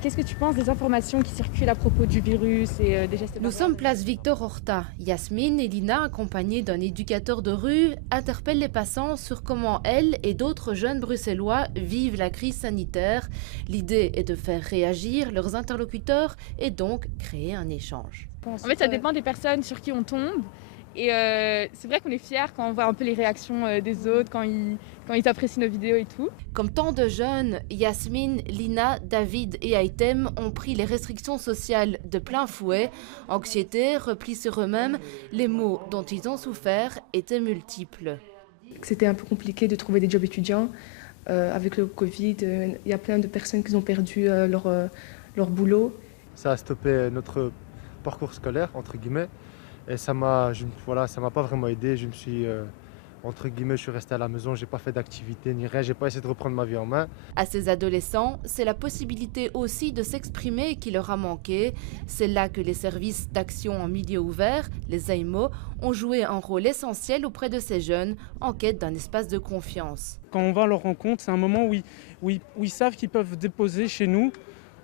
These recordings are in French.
qu'est-ce que tu penses des informations qui circulent à propos du virus et des gestes Nous barrières? sommes place Victor Horta. Yasmine et Lina, accompagnées d'un éducateur de rue, interpellent les passants sur comment elles et d'autres jeunes bruxellois vivent la crise sanitaire. L'idée est de faire réagir leurs interlocuteurs et donc créer un échange. En fait, ça dépend des personnes sur qui on tombe. Et c'est vrai qu'on est fiers quand on voit un peu les réactions des autres, quand ils apprécient nos vidéos et tout. Comme tant de jeunes, Yasmine, Lina, David et Aitem ont pris les restrictions sociales de plein fouet. Anxiété, repli sur eux-mêmes, les maux dont ils ont souffert étaient multiples. C'était un peu compliqué de trouver des jobs étudiants. Avec le Covid, il y a plein de personnes qui ont perdu leur boulot. Ça a stoppé notre parcours scolaire, entre guillemets. Et ça m'a pas vraiment aidé. Je me suis, entre guillemets, je suis resté à la maison, j'ai pas fait d'activité ni rien, j'ai pas essayé de reprendre ma vie en main. À ces adolescents, c'est la possibilité aussi de s'exprimer qui leur a manqué. C'est là que les services d'action en milieu ouvert, les AIMO, ont joué un rôle essentiel auprès de ces jeunes en quête d'un espace de confiance. Quand on va à leur rencontre, c'est un moment où ils savent qu'ils peuvent déposer chez nous,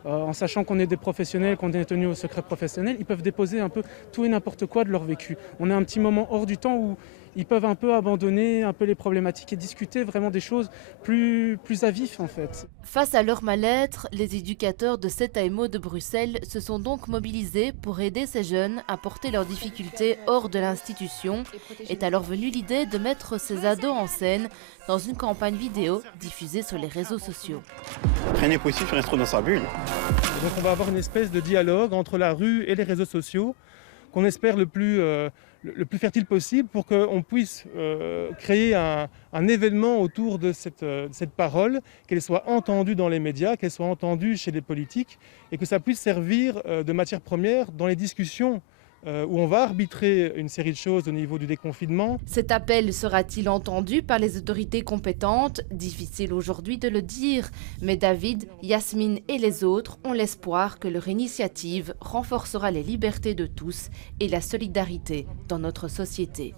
en sachant qu'on est des professionnels, qu'on est tenus au secret professionnel, ils peuvent déposer un peu tout et n'importe quoi de leur vécu. On a un petit moment hors du temps où ils peuvent un peu abandonner un peu les problématiques et discuter vraiment des choses plus à vif en fait. Face à leur mal-être, les éducateurs de cette AMO de Bruxelles se sont donc mobilisés pour aider ces jeunes à porter leurs difficultés hors de l'institution. Est alors venue l'idée de mettre ces ados en scène dans une campagne vidéo diffusée sur les réseaux sociaux. Rien n'est possible, on reste trop dans sa bulle. Et donc on va avoir une espèce de dialogue entre la rue et les réseaux sociaux qu'on espère le plus fertile possible pour qu'on puisse créer un événement autour de cette parole, qu'elle soit entendue dans les médias, qu'elle soit entendue chez les politiques et que ça puisse servir de matière première dans les discussions où on va arbitrer une série de choses au niveau du déconfinement. Cet appel sera-t-il entendu par les autorités compétentes? Difficile aujourd'hui de le dire, mais David, Yasmine et les autres ont l'espoir que leur initiative renforcera les libertés de tous et la solidarité dans notre société.